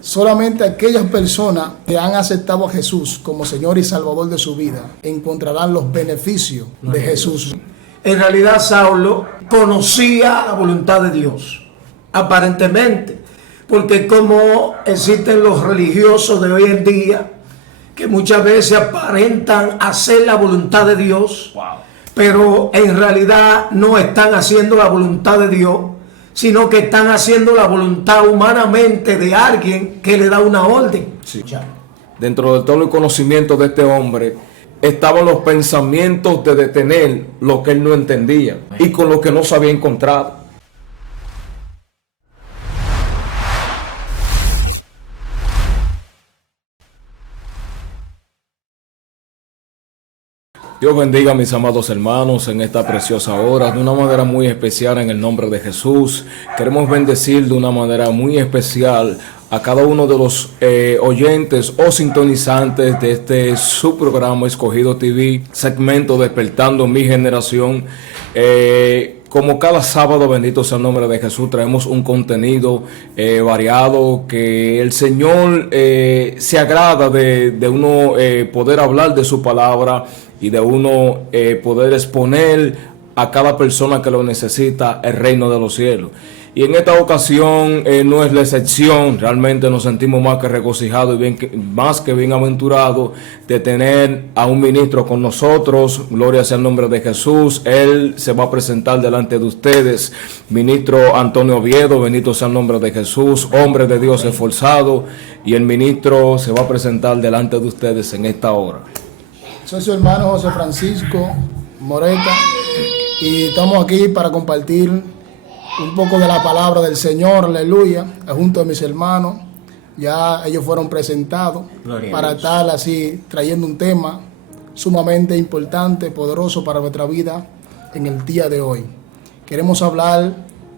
Solamente aquellas personas que han aceptado a Jesús como Señor y Salvador de su vida encontrarán los beneficios de Jesús. En realidad Saulo conocía la voluntad de Dios, aparentemente, porque como existen los religiosos de hoy en día, que muchas veces aparentan hacer la voluntad de Dios, pero en realidad no están haciendo la voluntad de Dios, sino que están haciendo la voluntad humanamente de alguien que le da una orden. Sí. Dentro de todo el conocimiento de este hombre estaban los pensamientos de detener lo que él no entendía y con lo que no se había encontrado. Dios bendiga a mis amados hermanos en esta preciosa hora, de una manera muy especial en el nombre de Jesús. Queremos bendecir de una manera muy especial a cada uno de los oyentes o sintonizantes de este su programa Escogido TV, segmento Despertando Mi Generación. Como cada sábado, bendito sea el nombre de Jesús, traemos un contenido variado que el Señor se agrada de uno poder hablar de su palabra y de uno poder exponer a cada persona que lo necesita el reino de los cielos. Y en esta ocasión no es la excepción. Realmente nos sentimos más que regocijados y más que bienaventurados de tener a un ministro con nosotros. Gloria sea el nombre de Jesús. Él se va a presentar delante de ustedes. Ministro Antonio Oviedo, bendito sea el nombre de Jesús, hombre de Dios esforzado. Y el ministro se va a presentar delante de ustedes en esta hora. Soy su hermano José Francisco Moreta y estamos aquí para compartir un poco de la palabra del Señor, aleluya, junto a mis hermanos. Ya ellos fueron presentados para estar así trayendo un tema sumamente importante, poderoso para nuestra vida en el día de hoy. Queremos hablar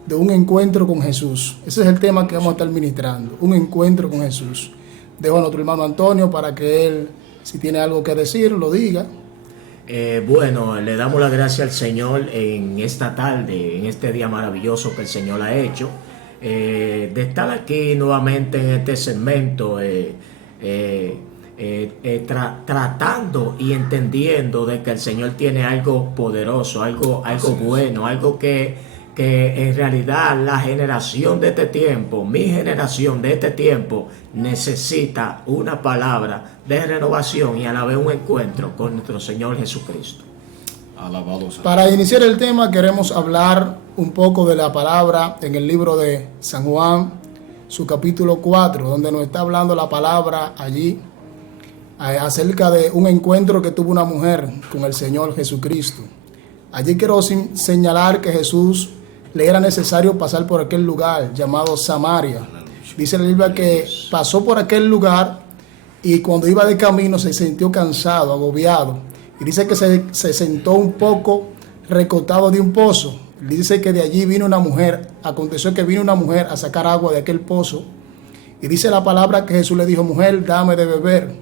de un encuentro con Jesús. Ese es el tema que vamos a estar ministrando, un encuentro con Jesús. Dejo a nuestro hermano Antonio para que él, si tiene algo que decir, lo diga. Bueno, le damos la gracia al Señor en esta tarde, en este día maravilloso que el Señor ha hecho, de estar aquí nuevamente en este segmento, tratando y entendiendo de que el Señor tiene algo poderoso, algo bueno, algo que en realidad la generación de este tiempo, mi generación de este tiempo, necesita una palabra de renovación y a la vez un encuentro con nuestro Señor Jesucristo. Alabado sea. Para iniciar el tema queremos hablar un poco de la palabra en el libro de San Juan, su capítulo 4, donde nos está hablando la palabra allí acerca de un encuentro que tuvo una mujer con el Señor Jesucristo. Allí quiero señalar que Jesús le era necesario pasar por aquel lugar llamado Samaria. Dice la Biblia que pasó por aquel lugar y cuando iba de camino se sintió cansado, agobiado. Y dice que se sentó un poco recostado de un pozo. Dice que de allí vino una mujer. Aconteció que vino una mujer a sacar agua de aquel pozo. Y dice la palabra que Jesús le dijo: mujer, dame de beber.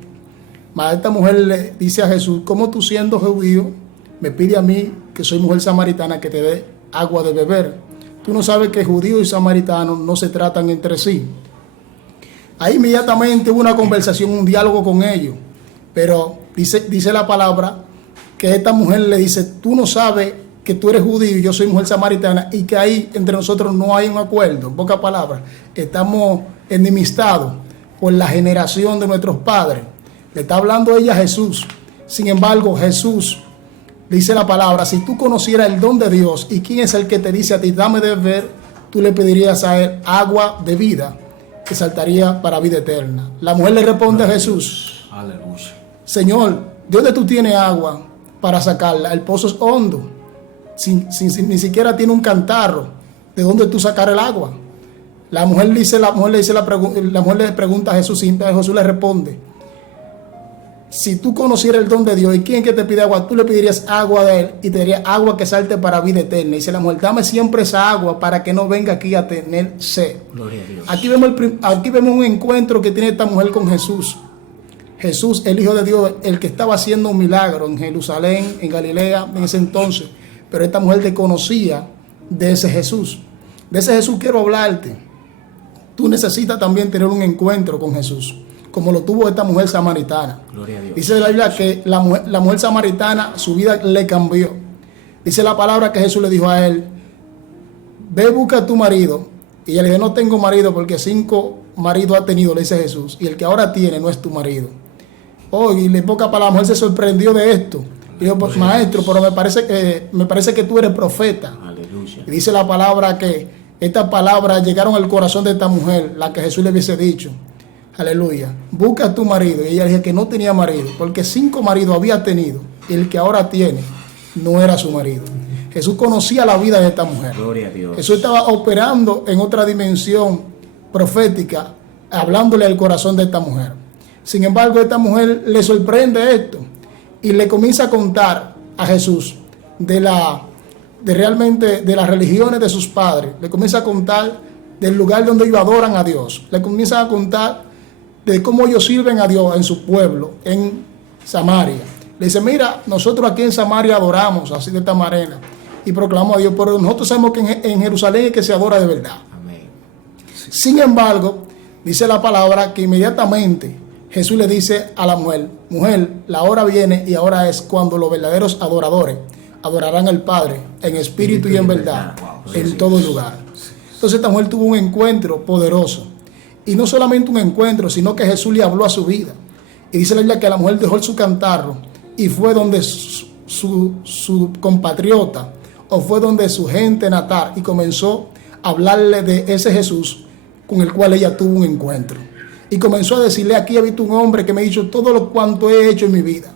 Mas esta mujer le dice a Jesús: ¿cómo tú, siendo judío, me pide a mí, que soy mujer samaritana, que te dé agua de beber? Tú no sabes que judíos y samaritanos no se tratan entre sí. Ahí inmediatamente hubo una conversación, un diálogo con ellos. Pero dice la palabra que esta mujer le dice: tú no sabes que tú eres judío y yo soy mujer samaritana, y que ahí entre nosotros no hay un acuerdo. En pocas palabras, estamos enemistados por la generación de nuestros padres. Le está hablando ella a Jesús. Sin embargo, Jesús, dice la palabra, si tú conocieras el don de Dios y quién es el que te dice a ti, dame de beber, tú le pedirías a él agua de vida, que saltaría para vida eterna. La mujer le responde a Jesús: Aleluya. Señor, ¿de dónde tú tienes agua para sacarla? El pozo es hondo, ni siquiera tiene un cantarro. ¿De dónde tú sacar el agua? La mujer le pregunta a Jesús, y Jesús le responde: si tú conocieras el don de Dios y quién que te pide agua, tú le pedirías agua de él y te daría agua que salte para vida eterna. Y dice la mujer: dame siempre esa agua para que no venga aquí a tener sed. Gloria a Dios. Aquí vemos un encuentro que tiene esta mujer con Jesús. Jesús, el Hijo de Dios, el que estaba haciendo un milagro en Jerusalén, en Galilea, en ese entonces. Pero esta mujer desconocía de ese Jesús. De ese Jesús quiero hablarte. tú necesitas también tener un encuentro con Jesús, como lo tuvo esta mujer samaritana. Gloria a Dios. Dice la Biblia que la mujer samaritana, su vida le cambió. Dice la palabra que Jesús le dijo a él: ve, busca a tu marido. Y ella le dijo: no tengo marido, porque 5 maridos ha tenido, le dice Jesús, y el que ahora tiene no es tu marido. Oh, y en pocas palabras, la mujer se sorprendió de esto. Y dijo: pues, maestro, pero me parece que tú eres profeta. Aleluya. Y dice la palabra que estas palabras llegaron al corazón de esta mujer, la que Jesús le hubiese dicho. Aleluya. Busca a tu marido. Y ella dijo que no tenía marido, porque 5 maridos había tenido, y el que ahora tiene no era su marido. Jesús conocía la vida de esta mujer. Gloria a Dios. Jesús estaba operando en otra dimensión profética, hablándole al corazón de esta mujer. Sin embargo, esta mujer le sorprende esto y le comienza a contar a Jesús realmente de las religiones de sus padres. Le comienza a contar del lugar donde ellos adoran a Dios. Le comienza a contar de cómo ellos sirven a Dios en su pueblo, en Samaria. Le dice: mira, nosotros aquí en Samaria adoramos así de esta manera y proclamamos a Dios, pero nosotros sabemos que en Jerusalén es que se adora de verdad. Amén. Sin embargo, dice la palabra que inmediatamente Jesús le dice a la mujer: mujer, la hora viene y ahora es cuando los verdaderos adoradores adorarán al Padre en espíritu y en verdad, en todo lugar. Entonces esta mujer tuvo un encuentro poderoso. Y no solamente un encuentro, sino que Jesús le habló a su vida. Y dice la Biblia que la mujer dejó su cantarro y fue donde su compatriota, o fue donde su gente natal, y comenzó a hablarle de ese Jesús con el cual ella tuvo un encuentro. Y comenzó a decirle: aquí he visto un hombre que me ha dicho todo lo cuanto he hecho en mi vida.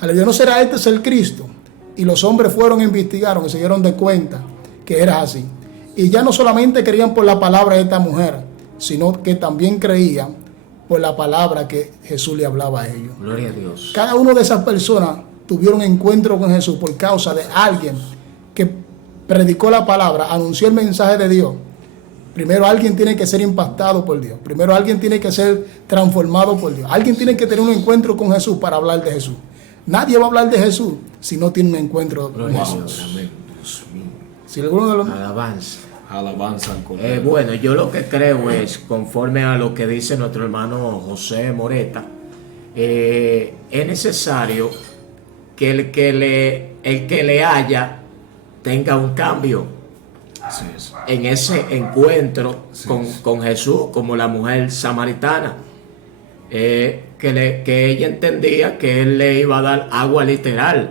Aleluya, ¿no será este el Cristo? Y los hombres fueron, investigaron y se dieron de cuenta que era así. Y ya no solamente creían por la palabra de esta mujer, sino que también creían por la palabra que Jesús le hablaba a ellos. Gloria a Dios. Cada una de esas personas tuvieron encuentro con Jesús por causa de alguien que predicó la palabra, anunció el mensaje de Dios. Primero alguien tiene que ser impactado por Dios. Primero alguien tiene que ser transformado por Dios. Alguien tiene que tener un encuentro con Jesús para hablar de Jesús. Nadie va a hablar de Jesús si no tiene un encuentro con Jesús. Amén. Dios mío. Si alguno de los... Alabanza. Alabanza al Cordero. Bueno, yo lo que creo es, conforme a lo que dice nuestro hermano José Moreta, es necesario que el que le haya tenga un cambio Así es. en ese encuentro Sí, con Jesús, como la mujer samaritana, que ella entendía que él le iba a dar agua literal,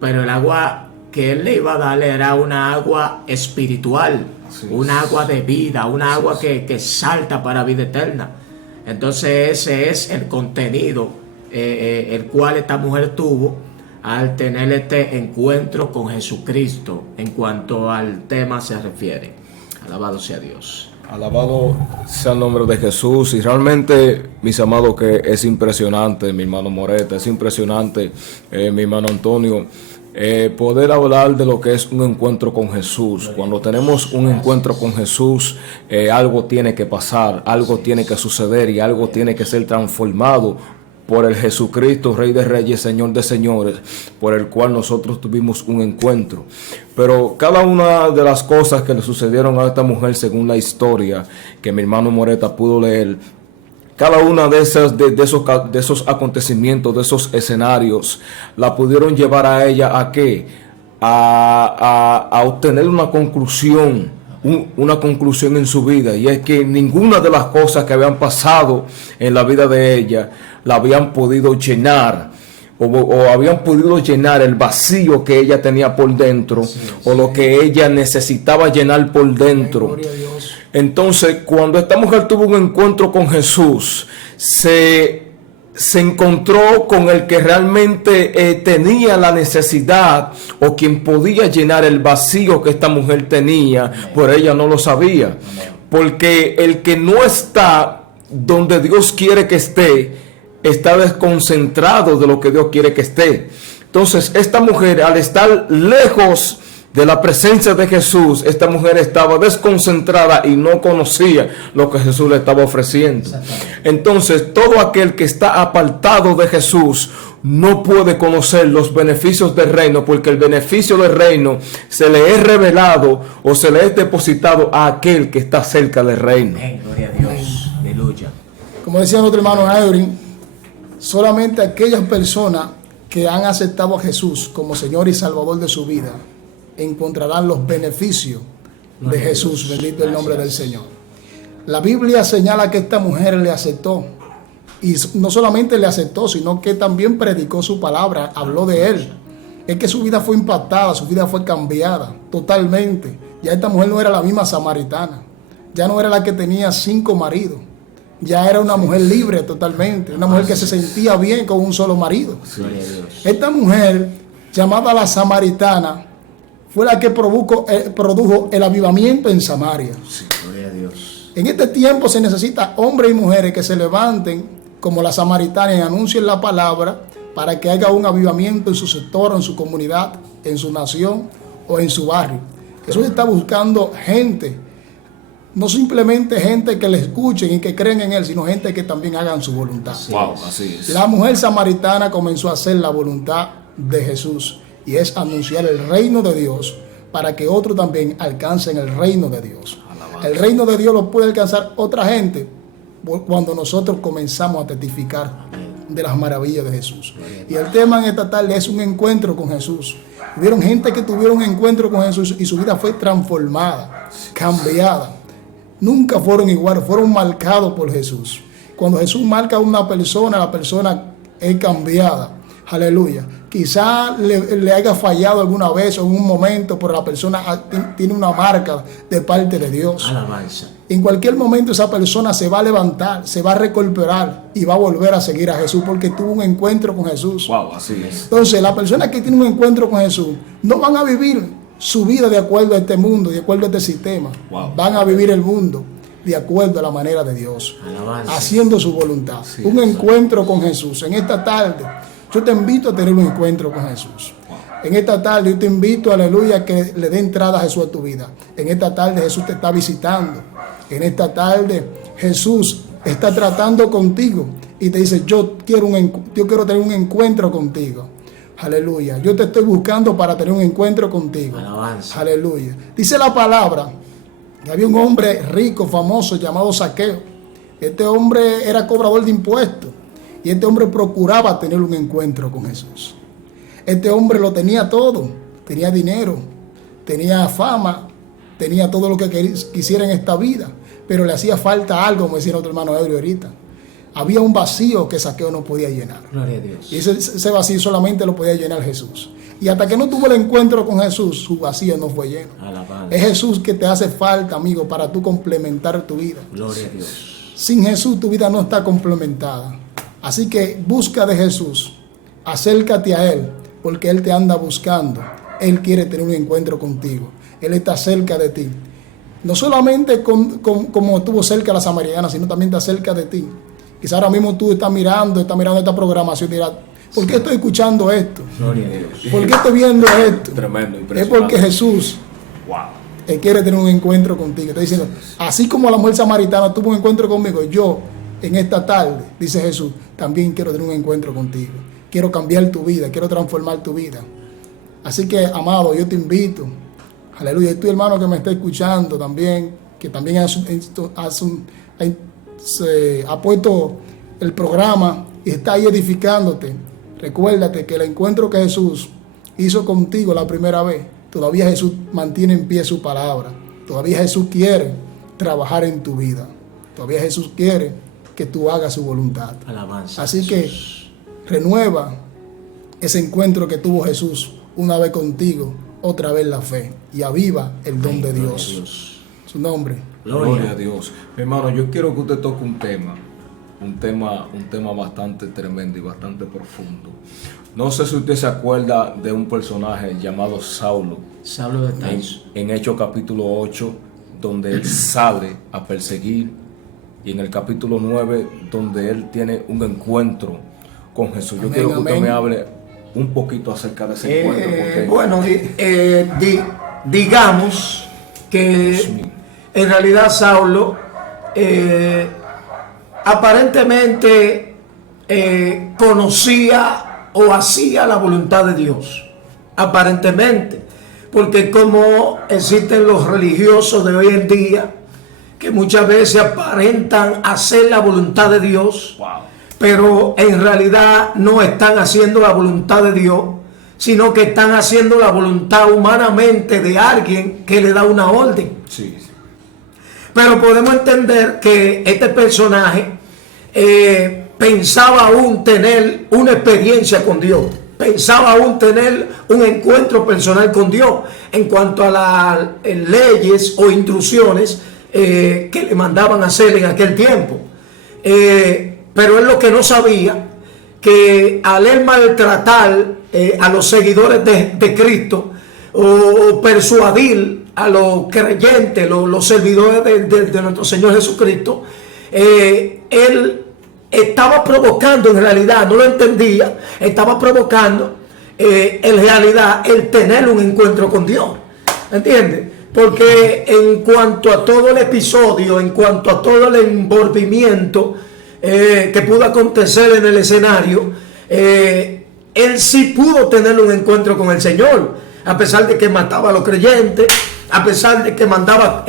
pero el agua que él le iba a dar era una agua espiritual, Sí, una agua de vida, una agua que salta para vida eterna. Entonces ese es el contenido el cual esta mujer tuvo al tener este encuentro con Jesucristo en cuanto al tema se refiere. Alabado sea Dios. Alabado sea el nombre de Jesús. Y realmente, mis amados, que es impresionante, mi hermano Moreta, es impresionante, mi hermano Antonio, poder hablar de lo que es un encuentro con Jesús. Cuando tenemos un encuentro con Jesús, algo tiene que pasar, algo tiene que suceder y algo tiene que ser transformado por el Jesucristo, Rey de Reyes, Señor de Señores, por el cual nosotros tuvimos un encuentro. Pero cada una de las cosas que le sucedieron a esta mujer, según la historia que mi hermano Moreta pudo leer, cada una de esos acontecimientos, de esos escenarios, la pudieron llevar a ella ¿a qué? A obtener una conclusión en su vida, y es que ninguna de las cosas que habían pasado en la vida de ella la habían podido llenar o habían podido llenar el vacío que ella tenía por dentro, o lo que ella necesitaba llenar por dentro. Gloria a Dios. Entonces, cuando esta mujer tuvo un encuentro con Jesús, se encontró con el que realmente tenía la necesidad, o quien podía llenar el vacío que esta mujer tenía, pero ella no lo sabía. Porque el que no está donde Dios quiere que esté, está desconcentrado de lo que Dios quiere que esté. Entonces, esta mujer, al estar lejos de la presencia de Jesús, esta mujer estaba desconcentrada y no conocía lo que Jesús le estaba ofreciendo. Entonces, todo aquel que está apartado de Jesús no puede conocer los beneficios del reino, porque el beneficio del reino se le es revelado o se le es depositado a aquel que está cerca del reino. Amén, gloria a Dios, aleluya. Como decía nuestro hermano Edwin, solamente aquellas personas que han aceptado a Jesús como Señor y Salvador de su vida encontrarán los beneficios de Jesús. Bendito el nombre del Señor. La Biblia señala que esta mujer le aceptó. Y no solamente le aceptó, sino que también predicó su palabra, habló de él. Es que su vida fue impactada, su vida fue cambiada totalmente. Ya esta mujer no era la misma samaritana. Ya no era la que tenía 5 maridos. Ya era una mujer libre totalmente. Una mujer que se sentía bien con un solo marido. Esta mujer, llamada la samaritana, fue la que produjo el avivamiento en Samaria. Sí, gloria a Dios. En este tiempo se necesita hombres y mujeres que se levanten como la samaritana y anuncien la palabra para que haya un avivamiento en su sector, en su comunidad, en su nación o en su barrio. Jesús está buscando gente, no simplemente gente que le escuchen y que creen en Él, sino gente que también hagan su voluntad. Wow, así es. La mujer samaritana comenzó a hacer la voluntad de Jesús y es anunciar el reino de Dios para que otros también alcancen el reino de Dios. El reino de Dios lo puede alcanzar otra gente cuando nosotros comenzamos a testificar de las maravillas de Jesús. Y el tema en esta tarde es un encuentro con Jesús. Hubieron gente que tuvieron un encuentro con Jesús y su vida fue transformada, cambiada. Nunca fueron iguales, fueron marcados por Jesús. Cuando Jesús marca a una persona, la persona es cambiada. Aleluya. Quizá le haya fallado alguna vez o en un momento, pero la persona tiene una marca de parte de Dios. Alabanza. En cualquier momento esa persona se va a levantar, se va a recuperar y va a volver a seguir a Jesús porque tuvo un encuentro con Jesús. Wow, así es. Entonces, las personas que tienen un encuentro con Jesús no van a vivir su vida de acuerdo a este mundo, de acuerdo a este sistema. Wow. Van a vivir el mundo de acuerdo a la manera de Dios, Alabanza. haciendo su voluntad. Sí, Un encuentro con Jesús. En esta tarde, yo te invito a tener un encuentro con Jesús. En esta tarde yo te invito, aleluya, que le dé entrada a Jesús a tu vida. En esta tarde Jesús te está visitando. En esta tarde Jesús está tratando contigo y te dice, yo quiero tener un encuentro contigo. Aleluya. Yo te estoy buscando para tener un encuentro contigo. Alabanza. Aleluya. Dice la palabra que había un hombre rico, famoso, llamado Zaqueo. Este hombre era cobrador de impuestos. Y este hombre procuraba tener un encuentro con Jesús. Este hombre lo tenía todo. Tenía dinero, tenía fama, tenía todo lo que quisiera en esta vida. Pero le hacía falta algo, como decía nuestro hermano Edwin ahorita. Había un vacío que Zaqueo no podía llenar. Gloria a Dios. Y ese vacío solamente lo podía llenar Jesús. Y hasta que no tuvo el encuentro con Jesús, su vacío no fue lleno. Alabanza. Es Jesús que te hace falta, amigo, para tú complementar tu vida. Gloria a Dios. Sin Jesús tu vida no está complementada. Así que busca de Jesús, acércate a Él, porque Él te anda buscando. Él quiere tener un encuentro contigo. Él está cerca de ti. No solamente como estuvo cerca la samaritana, sino también está cerca de ti. Quizá ahora mismo tú estás mirando esta programación y dirás, ¿por qué estoy escuchando esto? Gloria a Dios. ¿Por qué estoy viendo esto? Tremendo, Es impresionante. porque Jesús, Wow. Él quiere tener un encuentro contigo. Está diciendo, así como la mujer samaritana tuvo un encuentro conmigo, yo en esta tarde, dice Jesús, también quiero tener un encuentro contigo. Quiero cambiar tu vida, quiero transformar tu vida. Así que, amado, yo te invito, aleluya, y tu hermano que me está escuchando también, que también ha puesto el programa y está ahí edificándote. Recuérdate que el encuentro que Jesús hizo contigo la primera vez, todavía Jesús mantiene en pie su palabra. Todavía Jesús quiere trabajar en tu vida. Todavía Jesús quiere que tú hagas su voluntad. Alabanza. Así que renueva ese encuentro que tuvo Jesús una vez contigo, otra vez la fe, y aviva el don de Gloria a Dios. Dios. Su nombre. Gloria a Dios. Mi hermano, yo quiero que usted toque un tema bastante tremendo y bastante profundo. No sé si usted se acuerda de un personaje llamado Saulo Saulo de Tarso. en Hechos capítulo 8, donde él sale a perseguir, y en el capítulo 9, donde él tiene un encuentro con Jesús. Yo Amén, quiero que usted amén. me hable un poquito acerca de ese encuentro. Porque Bueno, digamos que Dios mío. en realidad Saulo aparentemente conocía o hacía la voluntad de Dios, aparentemente, porque como existen los religiosos de hoy en día, que muchas veces aparentan hacer la voluntad de Dios, pero en realidad no están haciendo la voluntad de Dios, sino que están haciendo la voluntad humanamente de alguien que le da una orden. Sí, sí. Pero podemos entender que este personaje pensaba aún tener una experiencia con Dios, pensaba aún tener un encuentro personal con Dios en cuanto a las leyes o instrucciones que le mandaban hacer en aquel tiempo. Pero él lo que no sabía, que al él maltratar a los seguidores de Cristo o persuadir a los creyentes, los servidores de nuestro Señor Jesucristo, él estaba provocando, en realidad no lo entendía, estaba provocando en realidad el tener un encuentro con Dios, ¿entiendes? Porque en cuanto a todo el episodio, en cuanto a todo el envolvimiento que pudo acontecer en el escenario, él sí pudo tener un encuentro con el Señor, a pesar de que mataba a los creyentes, a pesar de que mandaba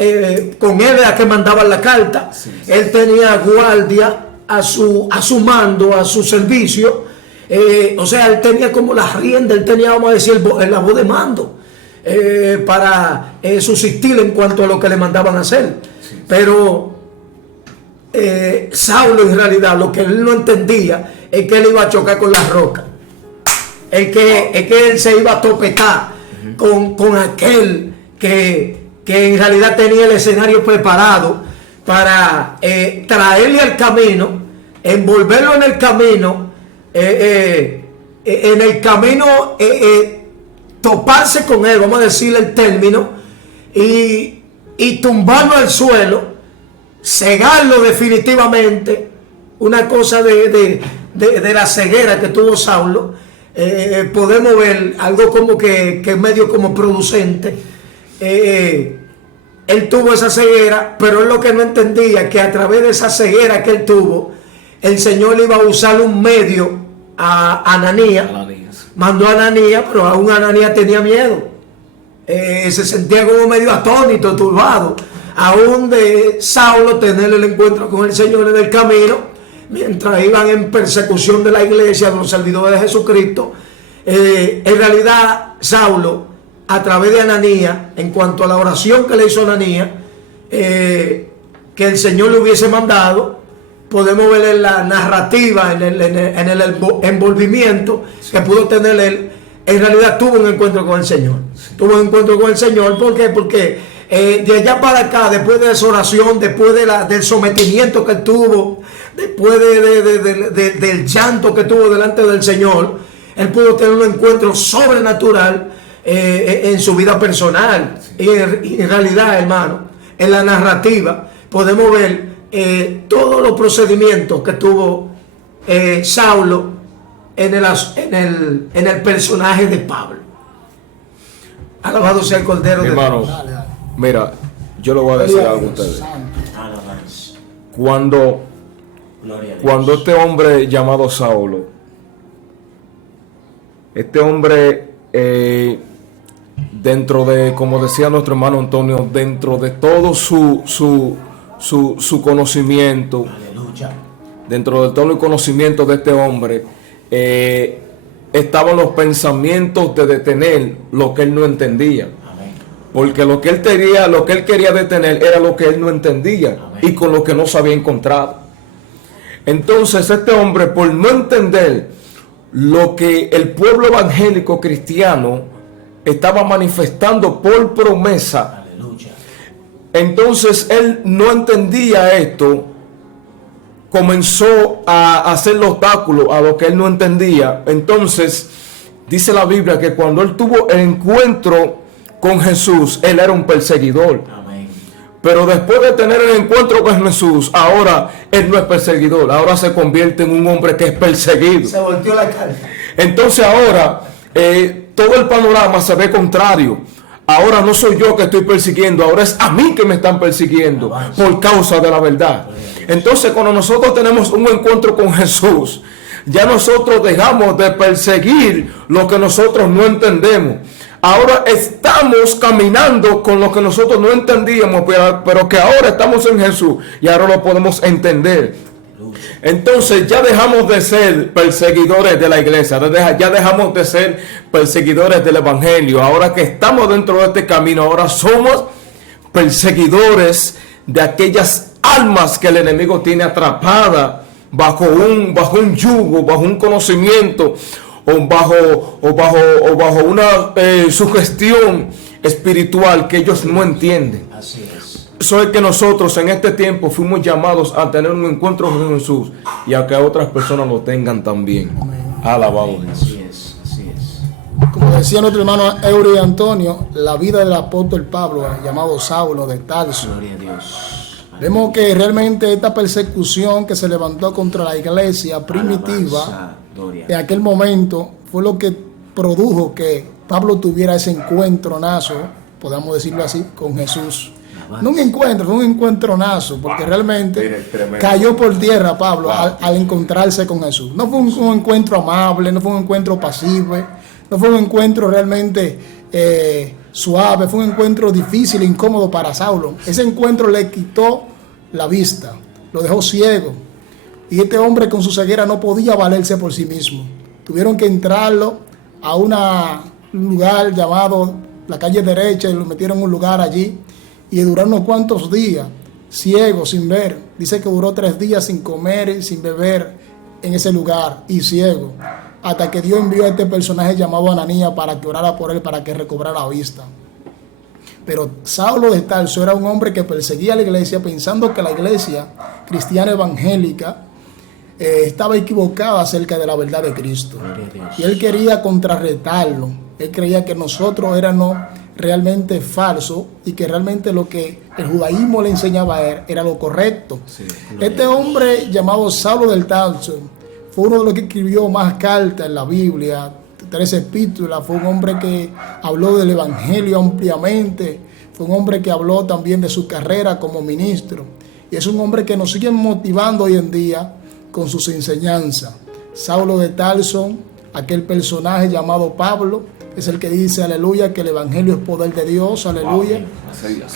con él a que mandaban la carta. Sí. Él tenía guardia a su mando, a su servicio, o sea, él tenía como la rienda, él tenía, vamos a decir, la voz de mando para subsistir en cuanto a lo que le mandaban a hacer. Sí. Pero Saulo, en realidad, lo que él no entendía es que él iba a chocar con las rocas, es que él se iba a topetar con aquel que en realidad tenía el escenario preparado para traerle al camino, envolverlo en el camino, toparse con él, vamos a decirle el término, y tumbarlo al suelo, cegarlo definitivamente. Una cosa de la ceguera que tuvo Saulo, podemos ver algo como que medio como producente. Él tuvo esa ceguera, pero él lo que no entendía que a través de esa ceguera que él tuvo, el Señor iba a usar un medio a Ananías. Mandó a Ananías, pero aún Ananías tenía miedo, se sentía como medio atónito, turbado, aún de Saulo tener el encuentro con el Señor en el camino, mientras iban en persecución de la iglesia, de los servidores de Jesucristo. En realidad Saulo, a través de Ananías, en cuanto a la oración que le hizo Ananías, que el Señor le hubiese mandado, podemos ver en la narrativa, en el envolvimiento que pudo tener él. En realidad tuvo un encuentro con el Señor. Tuvo un encuentro con el Señor. ¿Por qué? Porque de allá para acá, después de esa oración, después del sometimiento que tuvo, después del llanto que tuvo delante del Señor, él pudo tener un encuentro sobrenatural en su vida personal. Y en realidad, hermano, en la narrativa podemos ver todos los procedimientos que tuvo Saulo en el personaje de Pablo. Alabado sea el Cordero de Dios. Mira, yo le voy a decir algo a ustedes. Cuando este hombre llamado Saulo, este hombre, dentro de, como decía nuestro hermano Antonio, dentro de todo su conocimiento, dentro de todo el conocimiento de este hombre, estaban los pensamientos de detener lo que él no entendía. Porque lo que él quería detener era lo que él no entendía. Amén. Y con lo que no se había encontrado. Entonces este hombre, por no entender lo que el pueblo evangélico cristiano estaba manifestando por promesa, aleluya, entonces él no entendía esto, comenzó a hacerle obstáculos a lo que él no entendía. Entonces dice la Biblia que cuando él tuvo el encuentro con Jesús, él era un perseguidor. Amén. Pero después de tener el encuentro con Jesús, ahora él no es perseguidor, ahora se convierte en un hombre que es perseguido. Se volteó la cara. Entonces ahora todo el panorama se ve contrario. Ahora no soy yo que estoy persiguiendo, ahora es a mí que me están persiguiendo por causa de la verdad. Entonces cuando nosotros tenemos un encuentro con Jesús, Ya nosotros dejamos de perseguir lo que nosotros no entendemos. Ahora estamos caminando con lo que nosotros no entendíamos, pero que ahora estamos en Jesús y ahora lo podemos entender. Entonces ya dejamos de ser perseguidores de la iglesia, ya dejamos de ser perseguidores del evangelio. Ahora que estamos dentro de este camino, ahora somos perseguidores de aquellas almas que el enemigo tiene atrapadas bajo un yugo, bajo un conocimiento o bajo una sugestión espiritual que ellos no entienden. Así es. Eso es que nosotros en este tiempo fuimos llamados a tener un encuentro con Jesús y a que otras personas lo tengan también. Alabado Jesús. Así es, así es. Como decía nuestro hermano Eury Antonio, la vida del apóstol Pablo, llamado Saulo de Tarso. Gloria a Dios. Vemos que realmente esta persecución que se levantó contra la iglesia primitiva Alabanza, gloria. en aquel momento fue lo que produjo que Pablo tuviera ese encuentronazo, podamos decirlo así, con Jesús. No un encuentro, fue un encuentronazo, porque realmente cayó por tierra Pablo al encontrarse con Jesús. No fue un encuentro amable, no fue un encuentro pasivo, no fue un encuentro realmente suave, fue un encuentro difícil e incómodo para Saulo. Ese encuentro le quitó la vista, lo dejó ciego. Y este hombre con su ceguera no podía valerse por sí mismo. Tuvieron que entrarlo a un lugar llamado la calle derecha y lo metieron en un lugar allí. Y duraron unos cuantos días, ciego, sin ver. Dice que duró 3 días sin comer y sin beber en ese lugar, y ciego. Hasta que Dios envió a este personaje llamado Ananías para que orara por él, para que recobrara la vista. Pero Saulo de Tarso era un hombre que perseguía a la iglesia, pensando que la iglesia cristiana evangélica estaba equivocada acerca de la verdad de Cristo. Y él quería contrarrestarlo. Él creía que nosotros éramos realmente falso y que realmente lo que el judaísmo le enseñaba a él era lo correcto. Sí, este hombre llamado Saulo del Tarso fue uno de los que escribió más cartas en la Biblia, 13 epístolas. Fue un hombre que habló del evangelio ampliamente, fue un hombre que habló también de su carrera como ministro, y es un hombre que nos sigue motivando hoy en día con sus enseñanzas. Saulo de Tarso, aquel personaje llamado Pablo, es el que dice, aleluya, que el evangelio es poder de Dios, aleluya,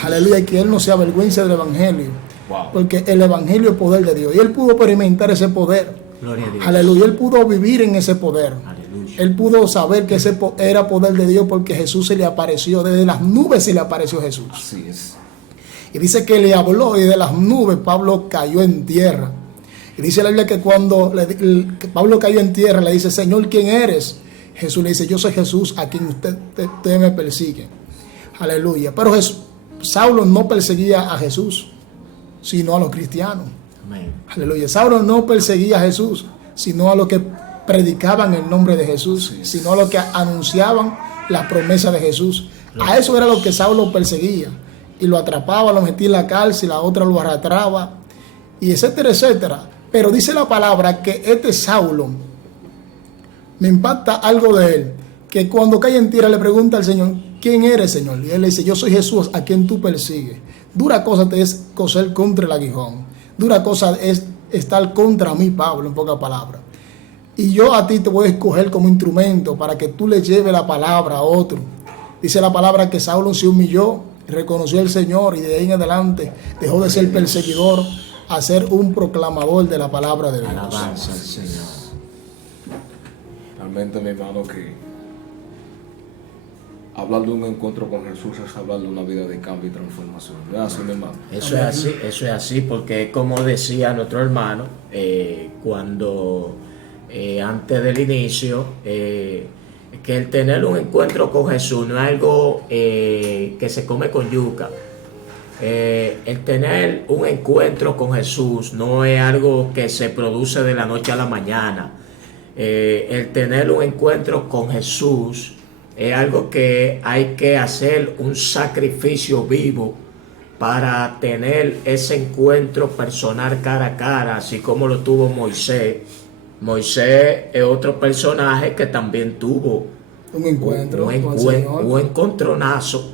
aleluya, y que él no se avergüenza del evangelio, porque el evangelio es poder de Dios, y él pudo experimentar ese poder, aleluya, él pudo vivir en ese poder, aleluya. Él pudo saber que ese era poder de Dios porque Jesús se le apareció, desde las nubes se le apareció Jesús. Así es. Y dice que le habló y de las nubes Pablo cayó en tierra. Y dice la Biblia que cuando Pablo cayó en tierra, le dice, Señor, ¿quién eres? Jesús le dice, yo soy Jesús a quien usted me persigue. Aleluya. Pero Saulo no perseguía a Jesús, sino a los cristianos. Amén. Aleluya. Saulo no perseguía a Jesús, sino a los que predicaban el nombre de Jesús, sino a los que anunciaban las promesas de Jesús. A eso era lo que Saulo perseguía. Y lo atrapaba, lo metía en la cárcel, la otra lo arrastraba, y etcétera, etcétera. Pero dice la palabra que este Saulo, me impacta algo de él, que cuando cae en tierra le pregunta al Señor, ¿quién eres, Señor? Y él le dice, yo soy Jesús a quien tú persigues. Dura cosa te es coser contra el aguijón. Dura cosa es estar contra mí, Pablo, en pocas palabras. Y yo a ti te voy a escoger como instrumento para que tú le lleves la palabra a otro. Dice la palabra que Saulo se humilló, reconoció al Señor y de ahí en adelante dejó de ser perseguidor a ser un proclamador de la palabra de Dios. Alabanza al Señor. Realmente, mi hermano, que hablar de un encuentro con Jesús es hablar de una vida de cambio y transformación. ¿No es así, mi hermano? Eso es así, porque como decía nuestro hermano, cuando antes del inicio, que el tener un encuentro con Jesús no es algo que se come con yuca. El tener un encuentro con Jesús no es algo que se produce de la noche a la mañana. El tener un encuentro con Jesús es algo que hay que hacer un sacrificio vivo para tener ese encuentro personal cara a cara, así como lo tuvo Moisés. Moisés es otro personaje que también tuvo un encuentro, un encontronazo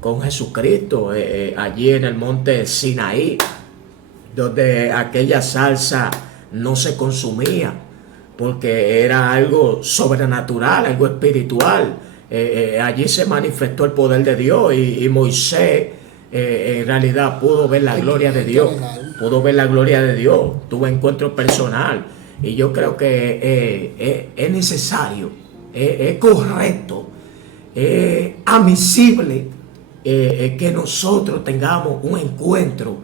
con Jesucristo allí en el monte Sinaí, donde aquella salsa no se consumía. porque era algo sobrenatural, algo espiritual. Allí se manifestó el poder de Dios y Moisés en realidad pudo ver la gloria de Dios, tuvo encuentro personal, y yo creo que es necesario, es correcto, es admisible que nosotros tengamos un encuentro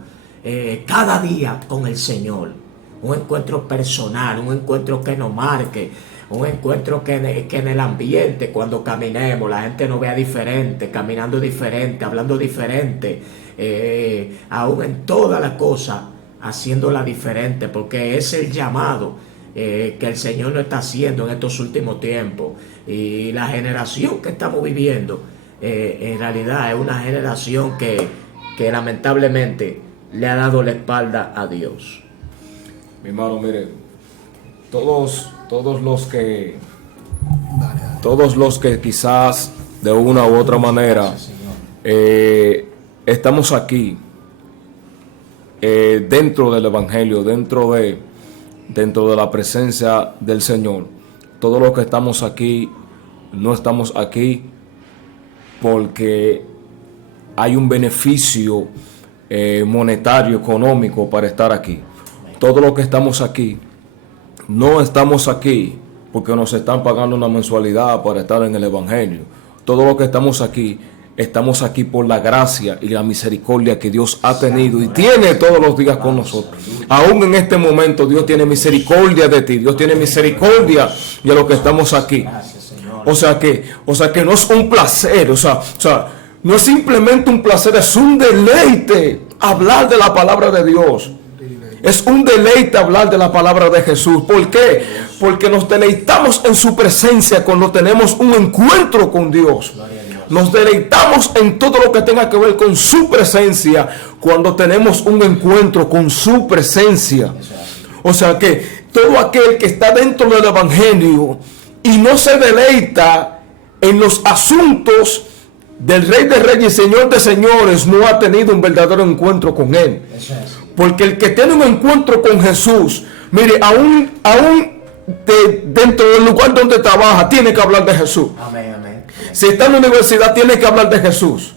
cada día con el Señor, un encuentro personal, un encuentro que nos marque, un encuentro que en el ambiente, cuando caminemos, la gente nos vea diferente, caminando diferente, hablando diferente, aún en todas las cosas, haciéndola diferente, porque es el llamado que el Señor nos está haciendo en estos últimos tiempos. Y la generación que estamos viviendo, en realidad es una generación que lamentablemente le ha dado la espalda a Dios. Mi hermano, mire, todos los que quizás de una u otra manera estamos aquí dentro del Evangelio, dentro de la presencia del Señor. Todos los que estamos aquí no estamos aquí porque hay un beneficio monetario, económico para estar aquí. Todos los que estamos aquí no estamos aquí porque nos están pagando una mensualidad para estar en el Evangelio. Todos los que estamos aquí por la gracia y la misericordia que Dios ha tenido y tiene todos los días con nosotros. Aún en este momento Dios tiene misericordia de ti, Dios tiene misericordia de los que estamos aquí. O sea que no es un placer, o sea, no es simplemente un placer, es un deleite hablar de la palabra de Dios. Es un deleite hablar de la palabra de Jesús. ¿Por qué? Porque nos deleitamos en su presencia cuando tenemos un encuentro con Dios. Nos deleitamos en todo lo que tenga que ver con su presencia cuando tenemos un encuentro con su presencia. O sea que todo aquel que está dentro del Evangelio y no se deleita en los asuntos del Rey de Reyes y Señor de Señores, no ha tenido un verdadero encuentro con Él. Porque el que tiene un encuentro con Jesús, mire, aún dentro del lugar donde trabaja, tiene que hablar de Jesús. Amén, amén. Si está en la universidad, tiene que hablar de Jesús.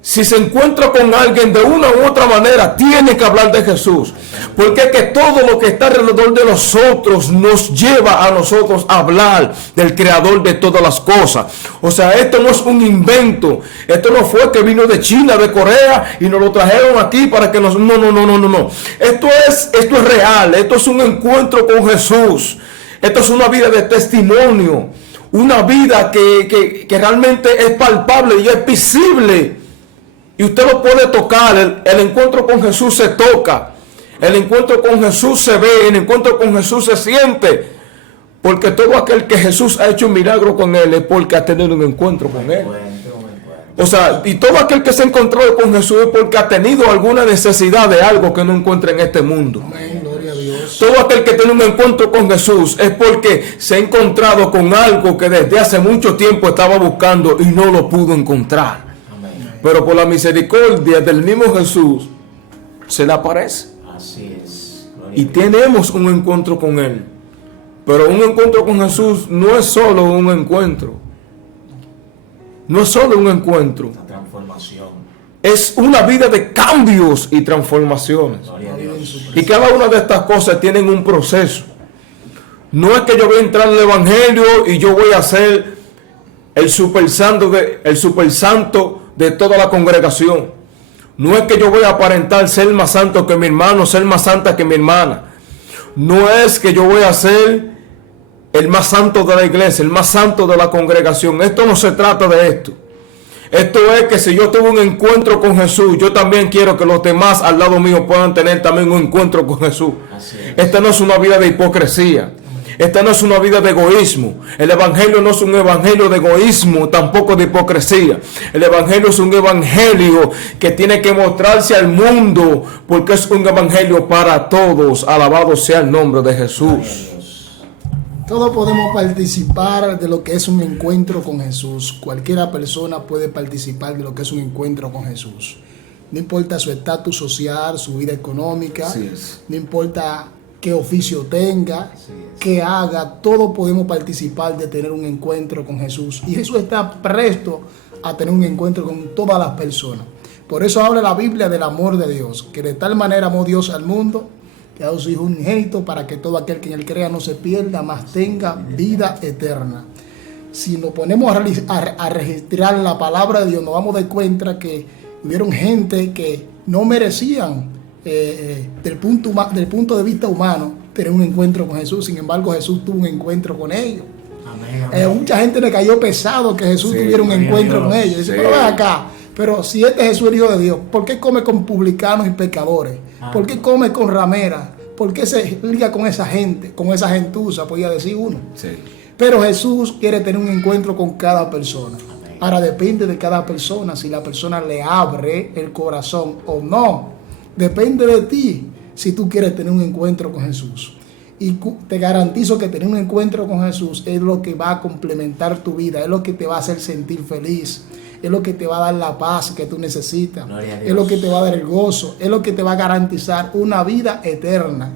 Si se encuentra con alguien de una u otra manera, tiene que hablar de Jesús. Porque es que todo lo que está alrededor de nosotros nos lleva a nosotros a hablar del Creador de todas las cosas. O sea, esto no es un invento. Esto no fue que vino de China, de Corea y nos lo trajeron aquí para que nos... No. Esto es real. Esto es un encuentro con Jesús. Esto es una vida de testimonio. Una vida que realmente es palpable y es visible. Y usted lo puede tocar. El encuentro con Jesús se toca. El encuentro con Jesús se ve. El encuentro con Jesús se siente. Porque todo aquel que Jesús ha hecho un milagro con él es porque ha tenido un encuentro con él. O sea, y todo aquel que se ha encontrado con Jesús es porque ha tenido alguna necesidad de algo que no encuentra en este mundo. Amén, gloria a Dios. Todo aquel que tiene un encuentro con Jesús es porque se ha encontrado con algo que desde hace mucho tiempo estaba buscando y no lo pudo encontrar. Pero por la misericordia del mismo Jesús se le aparece. Así es. Y tenemos un encuentro con Él. Pero un encuentro con Jesús no es solo un encuentro. No es solo un encuentro. Una transformación. Es una vida de cambios y transformaciones. Gloria a Dios. Y cada una de estas cosas tienen un proceso. No es que yo voy a entrar al Evangelio y yo voy a ser el super santo de toda la congregación. No es que yo voy a aparentar ser más santo que mi hermano, ser más santa que mi hermana. No es que yo voy a ser el más santo de la iglesia, el más santo de la congregación. Esto no se trata de esto. Esto es que si yo tuve un encuentro con Jesús, yo también quiero que los demás al lado mío puedan tener también un encuentro con Jesús. Esta no es una vida de hipocresía. Esta no es una vida de egoísmo. El evangelio no es un evangelio de egoísmo, tampoco de hipocresía. El evangelio es un evangelio que tiene que mostrarse al mundo, porque es un evangelio para todos. Alabado sea el nombre de Jesús. Todos podemos participar de lo que es un encuentro con Jesús. Cualquiera persona puede participar de lo que es un encuentro con Jesús. No importa su estatus social, su vida económica, no importa qué oficio tenga, qué haga, todos podemos participar de tener un encuentro con Jesús. Y Jesús está presto a tener un encuentro con todas las personas. Por eso habla la Biblia del amor de Dios, que de tal manera amó Dios al mundo, que ha dado su Hijo unigénito para que todo aquel que en él crea no se pierda, mas tenga vida eterna. Si nos ponemos a registrar la palabra de Dios, nos vamos a dar cuenta que hubieron gente que no merecían, del punto de vista humano, tener un encuentro con Jesús. Sin embargo, Jesús tuvo un encuentro con ellos. Amén. Mucha gente le cayó pesado que Jesús tuviera un encuentro con ellos. Dice, pero ven acá, pero si este Jesús es el Hijo de Dios, ¿por qué come con publicanos y pecadores? ¿Por qué come con rameras? ¿Por qué se liga con esa gente, con esa gentuza, podía decir uno? Sí. Pero Jesús quiere tener un encuentro con cada persona. Amén. Ahora depende de cada persona si la persona le abre el corazón o no. Depende de ti si tú quieres tener un encuentro con Jesús. Y te garantizo que tener un encuentro con Jesús es lo que va a complementar tu vida, es lo que te va a hacer sentir feliz, es lo que te va a dar la paz que tú necesitas, es lo que te va a dar el gozo, es lo que te va a garantizar una vida eterna.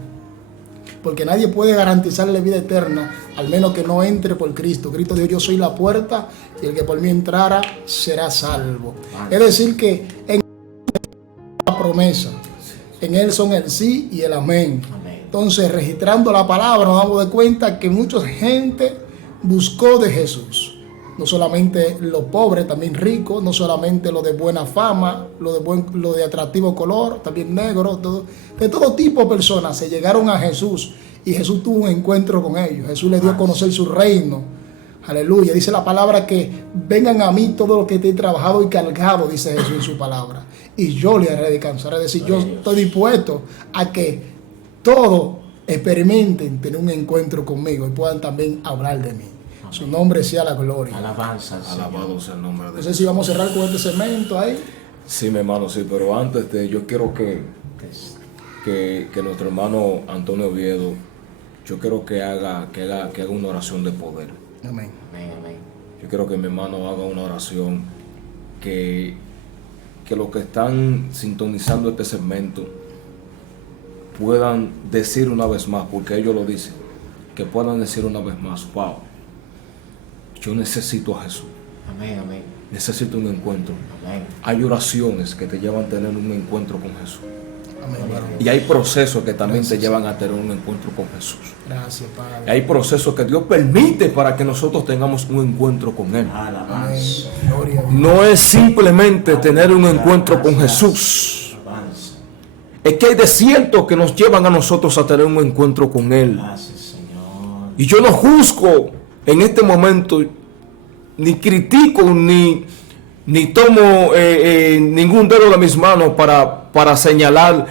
Porque nadie puede garantizarle vida eterna al menos que no entre por Cristo. Cristo dijo, yo soy la puerta y el que por mí entrara será salvo. Es decir que en la promesa, en él son el sí y el amén. Entonces, registrando la palabra, nos damos de cuenta que mucha gente buscó de Jesús. No solamente los pobres, también ricos, no solamente los de buena fama, los de atractivo color, también negros, de todo tipo de personas se llegaron a Jesús y Jesús tuvo un encuentro con ellos. Jesús les dio a conocer su reino. Aleluya. Dice la palabra que vengan a mí todos los que estén trabajados y cargados, dice Jesús en su palabra, y yo les haré descansar. Es decir, yo estoy dispuesto a que todos experimenten tener un encuentro conmigo y puedan también hablar de mí. Su nombre sea la gloria. Alabanza. Alabado sea el nombre de Dios. No sé si vamos a cerrar con este segmento ahí. Sí, mi hermano, sí, pero antes yo quiero que nuestro hermano Antonio Oviedo, yo quiero que haga una oración de poder. Amén. Yo quiero que mi hermano haga una oración que los que están sintonizando este segmento puedan decir una vez más, porque ellos lo dicen, que puedan decir una vez más, wow, yo necesito a Jesús. Amén. Necesito un encuentro. Amén. Hay oraciones que te llevan a tener un encuentro con Jesús. Amén. Y hay procesos que también te llevan a tener un encuentro con Jesús. Gracias, Padre. Y hay procesos que Dios permite para que nosotros tengamos un encuentro con Él. Amén. Gloria a Dios. No es simplemente tener un encuentro con Jesús. Es que hay desiertos que nos llevan a nosotros a tener un encuentro con Él. Y yo no juzgo en este momento, ni critico, ni tomo ningún dedo de mis manos para señalar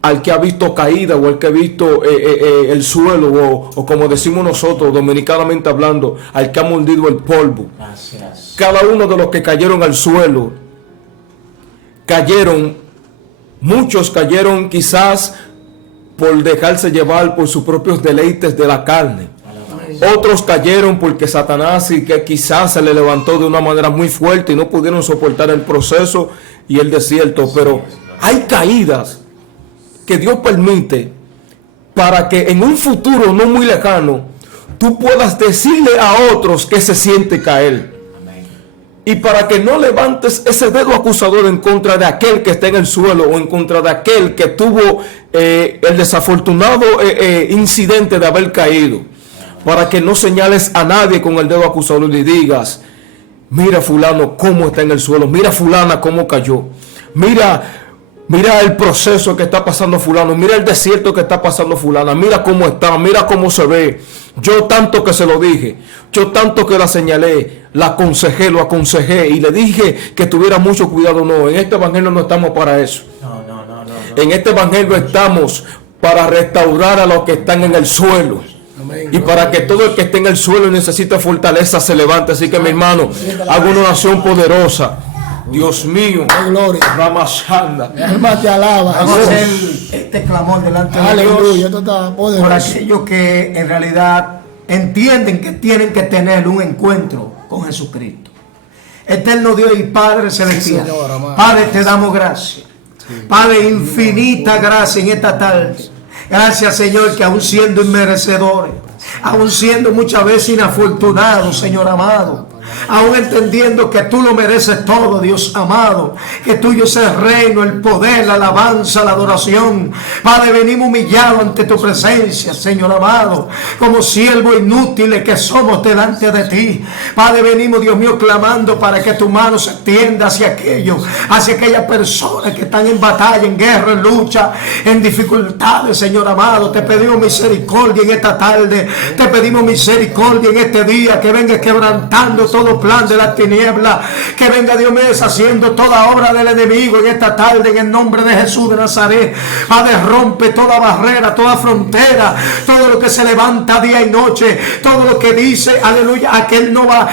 al que ha visto caída o al que ha visto el suelo o como decimos nosotros dominicanamente hablando, al que ha mordido el polvo. Gracias. Cada uno de los que cayeron al suelo, muchos cayeron quizás por dejarse llevar por sus propios deleites de la carne. Otros cayeron porque Satanás y que quizás se le levantó de una manera muy fuerte y no pudieron soportar el proceso y el desierto. Pero hay caídas que Dios permite para que en un futuro no muy lejano tú puedas decirle a otros que se siente caer. Y para que no levantes ese dedo acusador en contra de aquel que está en el suelo o en contra de aquel que tuvo el desafortunado incidente de haber caído. Para que no señales a nadie con el dedo acusador y digas, mira fulano cómo está en el suelo, mira fulana cómo cayó, mira el proceso que está pasando fulano, mira el desierto que está pasando fulana, mira cómo está, mira cómo se ve. Yo tanto que se lo dije, yo tanto que la señalé, la aconsejé, lo aconsejé y le dije que tuviera mucho cuidado. No, en este evangelio no estamos para eso. No. En este evangelio estamos para restaurar a los que están en el suelo. Y para que todo el que esté en el suelo y necesite fortaleza se levante. Así que mi hermano, hago una oración poderosa. Dios mío, gloria. Ramashanda. Mi alma te alaba. Vamos a hacer este clamor delante de Dios esto está poderoso. por aquellos que en realidad entienden que tienen que tener un encuentro con Jesucristo. Eterno Dios y Padre Celestial, Sí, Señor, amado. Padre, te damos gracias. Padre, infinita gracia en esta tarde. Gracias, Señor, que aún siendo inmerecedores, aún siendo muchas veces inafortunados, Señor amado, aún entendiendo que tú lo mereces todo, Dios amado, que tuyo es el reino, el poder, la alabanza, la adoración. Padre, venimos humillados ante tu presencia, Señor amado, como siervos inútiles que somos delante de ti. Padre, venimos, Dios mío, clamando para que tu mano se extienda hacia aquellas personas que están en batalla, en guerra, en lucha, en dificultades, Señor amado. Te pedimos misericordia en esta tarde, te pedimos misericordia en este día, que venga quebrantando todo plan de la tiniebla, que venga, Dios mío, deshaciendo toda obra del enemigo en esta tarde, en el nombre de Jesús de Nazaret. Padre, rompe toda barrera, toda frontera, todo lo que se levanta día y noche, todo lo que dice, aleluya, aquel no va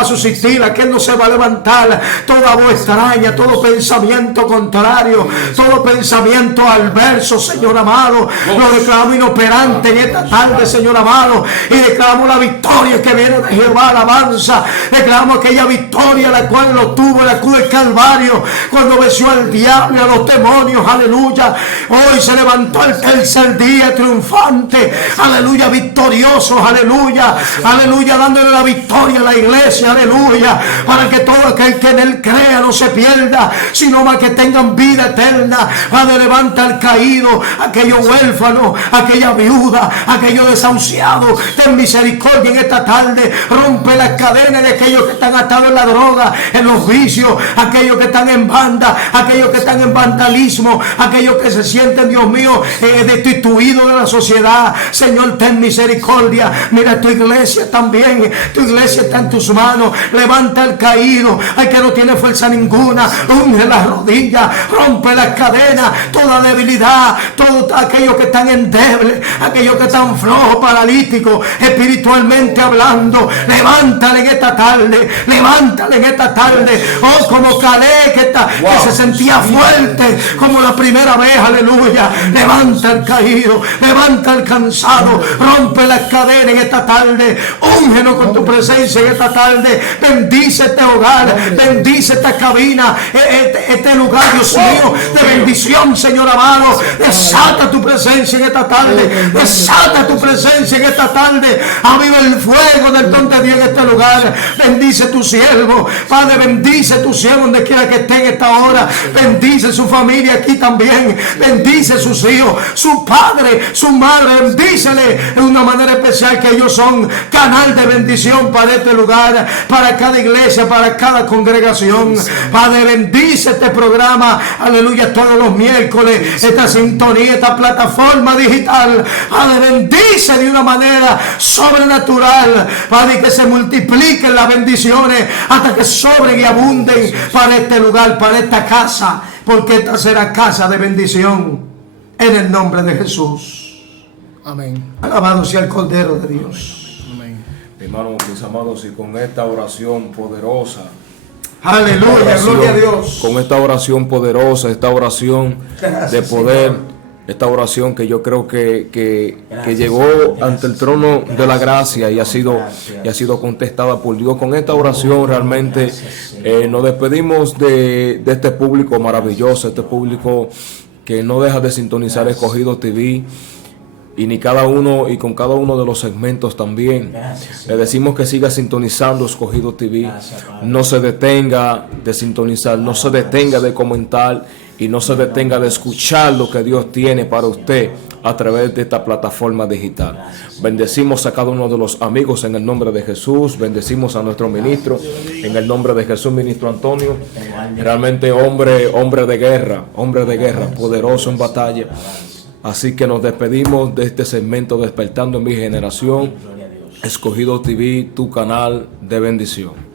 a subsistir, aquel no se va a levantar, toda voz extraña, todo pensamiento contrario, todo pensamiento adverso, Señor amado, lo declaramos inoperante en esta tarde, Señor amado, y declaramos la victoria que viene de Jehová, alabanza. Declaramos aquella victoria la cual lo tuvo en la cruz del Calvario, cuando venció al diablo y a los demonios, aleluya. Hoy se levantó el tercer día triunfante, aleluya, victorioso, aleluya, aleluya, dándole la victoria a la iglesia, aleluya, para que todo aquel que en él crea no se pierda, sino más que tengan vida eterna. Padre, levanta al caído, aquellos huérfanos, aquella viuda, aquellos desahuciados, ten misericordia en esta tarde, rompe las cadenas de aquellos que están atados en la droga, en los vicios, aquellos que están en banda, aquellos que están en vandalismo, aquellos que se sienten, Dios mío, destituidos de la sociedad. Señor, ten misericordia. Mira tu iglesia también, tu iglesia está en tus manos. Levanta al caído, al que no tiene fuerza ninguna, unge las rodillas, rompe las cadenas, toda debilidad, todos aquellos que están endebles, aquellos que están flojos, paralíticos, espiritualmente hablando, levántale en esta tarde, levántale en esta tarde. Oh, como Caleb que se sentía fuerte como la primera vez, aleluya. Levanta al caído, levanta al cansado, rompe las cadenas en esta tarde. Úngenos con tu presencia en esta tarde. Bendice este hogar, bendice esta cabina, este lugar, Dios mío, de bendición, Señor amado. Desata tu presencia en esta tarde, desata tu presencia en esta tarde. Aviva el fuego del don de Dios en este lugar. Bendice tu siervo, Padre, bendice tu siervo donde quiera que esté en esta hora. Bendice su familia aquí también, bendice sus hijos, su padre, su madre, bendícele de una manera especial, que ellos son canal de bendición para este lugar, para cada iglesia, para cada congregación. Padre, bendice este programa, aleluya, todos los miércoles, esta sintonía, esta plataforma digital. Padre, bendice de una manera sobrenatural, Padre, que se multipliquen las bendiciones hasta que sobren y abunden para este lugar, para esta casa, porque esta será casa de bendición, en el nombre de Jesús. Amén. Alabado sea el Cordero de Dios. Amén. Hermanos, mis amados, y con esta oración poderosa, Aleluya, gloria a Dios. con esta oración poderosa, esta oración de poder, esta oración que yo creo que llegó ante el trono de la gracia y ha sido contestada por Dios. Con esta oración realmente nos despedimos de este público maravilloso, este público que no deja de sintonizar Escogido TV. Y con cada uno de los segmentos también. Le decimos que siga sintonizando Escogido TV. No se detenga de sintonizar, no se detenga de comentar y no se detenga de escuchar lo que Dios tiene para usted a través de esta plataforma digital. Bendecimos a cada uno de los amigos en el nombre de Jesús. Bendecimos a nuestro ministro en el nombre de Jesús, ministro Antonio. Realmente hombre de guerra, poderoso en batalla. Así que nos despedimos de este segmento Despertando en mi generación. Escogido TV, tu canal de bendición.